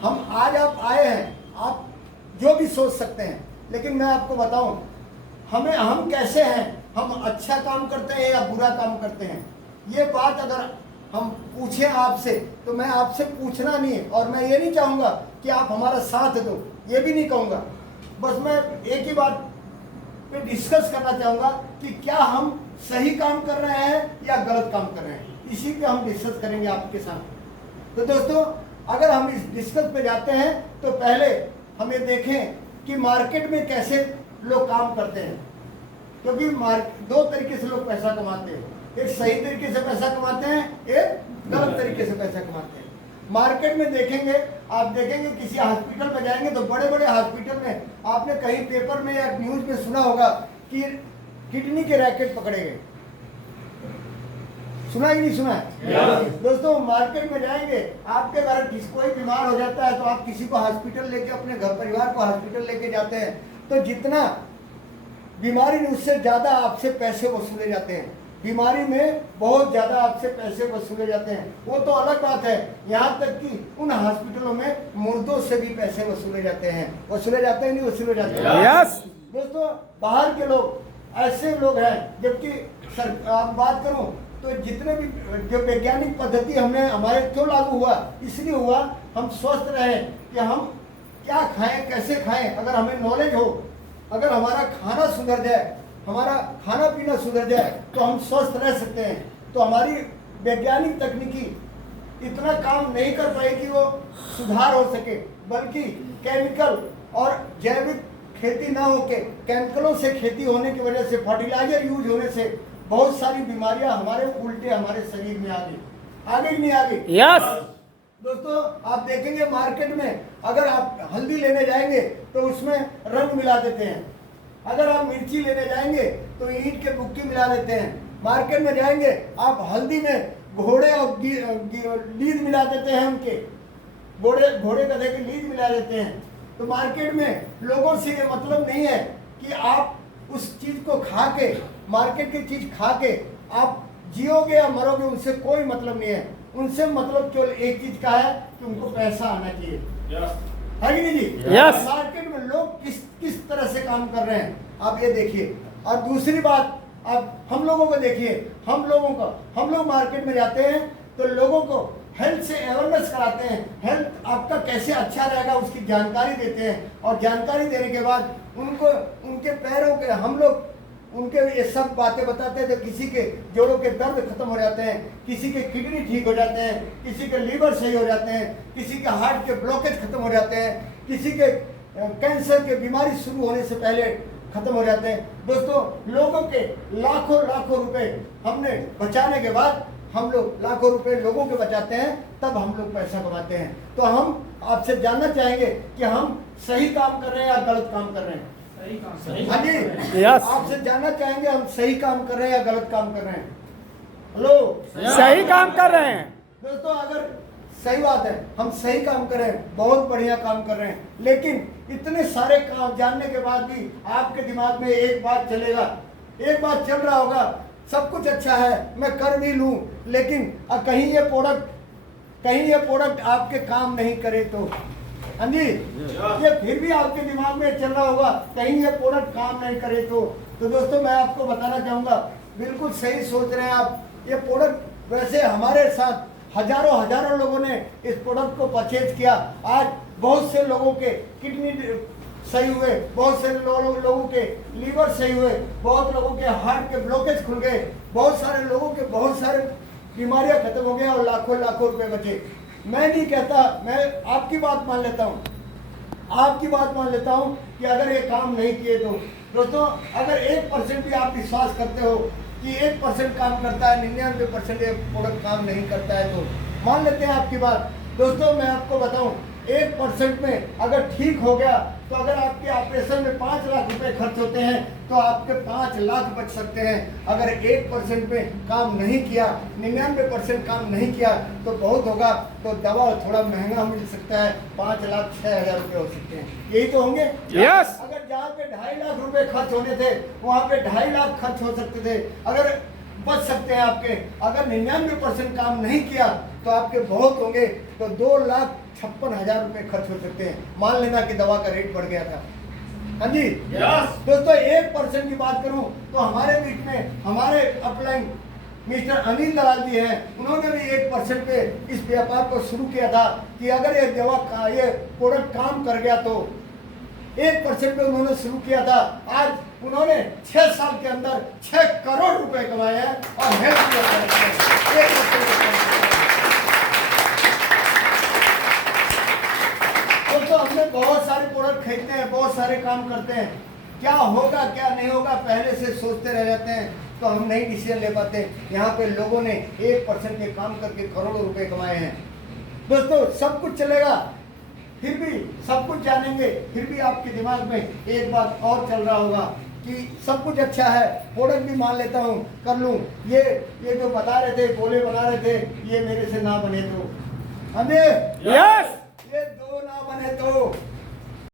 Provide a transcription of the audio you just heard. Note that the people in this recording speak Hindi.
हम आज आप आए हैं, आप जो भी सोच सकते हैं, लेकिन मैं आपको बताऊं हम कैसे हैं, हम अच्छा काम करते हैं या बुरा काम करते हैं। ये बात अगर हम पूछें आपसे तो मैं आपसे पूछना नहीं है, और मैं ये नहीं चाहूँगा कि आप हमारा साथ दो, ये भी नहीं कहूँगा। बस मैं एक ही बात पे डिस्कस करना चाहूँगा कि क्या हम सही काम कर रहे हैं या गलत काम कर रहे हैं, इसी पे हम डिस्कस करेंगे आपके साथ। तो दोस्तों, अगर हम इस डिस्कस पे जाते हैं तो पहले हम ये देखें कि मार्केट में कैसे लोग काम करते हैं, क्योंकि दो तरीके से लोग पैसा कमाते हैं, एक सही तरीके से पैसा कमाते हैं, एक गलत तरीके से पैसा कमाते हैं। मार्केट में देखेंगे, आप देखेंगे किसी हॉस्पिटल में जाएंगे तो बड़े बड़े हॉस्पिटल में आपने कहीं पेपर में या न्यूज में सुना होगा कि किडनी के रैकेट पकड़े गए। सुना कि नहीं सुना है? दोस्तों, मार्केट में जाएंगे, आपके घर कोई बीमार हो जाता है तो आप किसी को हॉस्पिटल लेके, अपने घर परिवार को हॉस्पिटल लेके जाते हैं, तो जितना बीमारी में उससे ज्यादा आपसे पैसे वसूले जाते हैं। बीमारी में बहुत ज्यादा आपसे पैसे वसूले जाते हैं, वो तो अलग बात है। यहाँ तक कि उन हॉस्पिटलों में मुर्दों से भी पैसे वसूले जाते हैं। वसूले जाते हैं, नहीं वसूले जाते हैं? यस। दोस्तों, बाहर के लोग ऐसे लोग हैं, जबकि आप बात करूं तो जितने भी जो वैज्ञानिक पद्धति हमने हमारे क्यों लागू हुआ, इसलिए हुआ हम स्वस्थ रहे कि हम क्या खाएं, कैसे खाएं। अगर हमें नॉलेज हो, अगर हमारा खाना सुधर जाए, हमारा खाना पीना सुधर जाए, तो हम स्वस्थ रह सकते हैं। तो हमारी वैज्ञानिक तकनीकी इतना काम नहीं कर पाई कि वो सुधार हो सके, बल्कि केमिकल और जैविक खेती ना होके केमिकलों से खेती होने की वजह से, फर्टिलाइजर यूज होने से बहुत सारी बीमारियां हमारे उल्टे हमारे शरीर में आ गई कि नहीं आ गई? यस। दोस्तों, आप देखेंगे मार्केट में अगर आप हल्दी लेने जाएंगे तो उसमें रंग मिला देते हैं। अगर आप मिर्ची लेने जाएंगे तो ईंट के बुक्की मिला देते हैं। मार्केट में जाएंगे आप हल्दी में घोड़े और लीद मिला देते हैं, उनके घोड़े गधे की लीद मिला देते हैं। तो मार्केट में लोगों से ये मतलब नहीं है कि आप उस चीज को खा के, मार्केट की चीज खा के आप जियोगे या मरोगे, उनसे कोई मतलब नहीं है। उनसे मतलब केवल एक चीज का है कि उनको पैसा आना चाहिए। है कि नहीं जी? Yes. मार्केट में लोग किस तरह से काम कर रहे हैं, आप ये देखिए। और दूसरी बात, आप हम लोगों को देखिए, हम लोग मार्केट में जाते हैं तो लोगों को हेल्थ से अवेयरनेस कराते हैं। हेल्थ आपका कैसे अच्छा रहेगा उसकी जानकारी देते हैं, और जानकारी देने के बाद उनको उनके पैरों के हम लोग उनके ये सब बातें बताते हैं। तो किसी के जोड़ों के दर्द खत्म हो जाते हैं, किसी के किडनी ठीक हो जाते हैं, किसी के लीवर सही हो जाते हैं, किसी के हार्ट के ब्लॉकेज खत्म हो जाते हैं, किसी के कैंसर के बीमारी शुरू होने से पहले खत्म हो जाते हैं। दोस्तों, लोगों के लाखों रुपए हमने बचाने के बाद, हम लोग लाखों रुपए लोगों के बचाते हैं, तब हम लोग पैसा कमाते हैं। तो हम आपसे जानना चाहेंगे कि हम सही काम कर रहे हैं या गलत काम कर रहे हैं? हाँ जी, Yes. आपसे जानना चाहेंगे हम सही काम कर रहे हैं या गलत काम कर रहे हैं? हेलो, सही काम कर रहे हैं। दोस्तों, अगर सही बात है, हम सही काम कर रहे हैं, बहुत बढ़िया काम कर रहे हैं, लेकिन इतने सारे काम जानने के बाद भी आपके दिमाग में एक बात चलेगा, एक बात चल रहा होगा, सब कुछ अच्छा है, मैं कर भी लूं, लेकिन कहीं ये प्रोडक्ट आपके काम नहीं करे तो, हाँ जी, ये फिर भी आपके दिमाग में चल रहा होगा, कहीं ये प्रोडक्ट काम नहीं करे तो दोस्तों, मैं आपको बताना चाहूंगा, बिल्कुल सही सोच रहे हैं आप। ये प्रोडक्ट, वैसे हमारे साथ हजारों लोगों ने इस प्रोडक्ट को परचेज किया। आज बहुत से लोगों के किडनी सही हुए, बहुत से लोगों के लीवर सही हुए, बहुत लोगों के हार्ट के ब्लॉकेज खुल गए, बहुत सारे लोगों के बहुत सारे बीमारियां खत्म हो गई और लाखों रुपए बचे। मैं नहीं कहता, मैं आपकी बात मान लेता हूँ, कि अगर ये काम नहीं किए तो दोस्तों, अगर 1% भी आप विश्वास करते हो कि 1% काम करता है, 99% ये प्रोडक्ट काम नहीं करता है, तो मान लेते हैं आपकी बात। दोस्तों, मैं आपको बताऊं, 1% में अगर ठीक हो गया तो अगर आपके ऑपरेशन में 5 लाख रुपए खर्च होते हैं तो आपके 5 लाख बच सकते हैं। अगर 1% में काम नहीं किया, 99% काम नहीं किया तो बहुत होगा, तो दवा थोड़ा महंगा मिल सकता है, 5 लाख 6,000 रुपये हो सकते हैं, यही तो होंगे। Yes. अगर जहाँ पे 2.5 लाख रुपए खर्च होने थे वहाँ पे 2.5 लाख खर्च हो सकते थे, अगर बच सकते हैं आपके। अगर 99% काम नहीं किया तो आपके बहुत होंगे तो 2,56,000 रुपए खर्च हो सकते हैं। मान लेना कि दवा का रेट बढ़ गया था। हाँ जी दोस्तों, 1% की बात करूं तो हमारे बीच में हमारे अपलाइन मिस्टर अनिल दलाल जी हैं, उन्होंने भी 1% पे इस व्यापार को शुरू किया था कि अगर ये दवा का ये प्रोडक्ट काम कर गया तो 1% पे उन्होंने शुरू किया था। आज उन्होंने 6 साल के अंदर 6 करोड़ रुपए कमाए हैं और हेल्थ केयर 1%। दोस्तों, हमने बहुत सारे प्रोडक्ट खरीदते हैं, बहुत सारे काम करते हैं, क्या होगा क्या नहीं होगा पहले से सोचते रह जाते हैं, तो हम नहीं डिसीजन ले पाते। यहाँ पे लोगों ने 1% के काम करके करोड़ों रुपए कमाए हैं। दोस्तों, सब कुछ चलेगा, फिर भी सब कुछ जानेंगे, फिर भी आपके दिमाग में एक बात और चल रहा होगा कि सब कुछ अच्छा है, प्रोडक्ट भी मान लेता हूँ, कर लूँ, ये जो बता रहे थे, गोले बना रहे थे, ये मेरे से ना बने तो हमें यस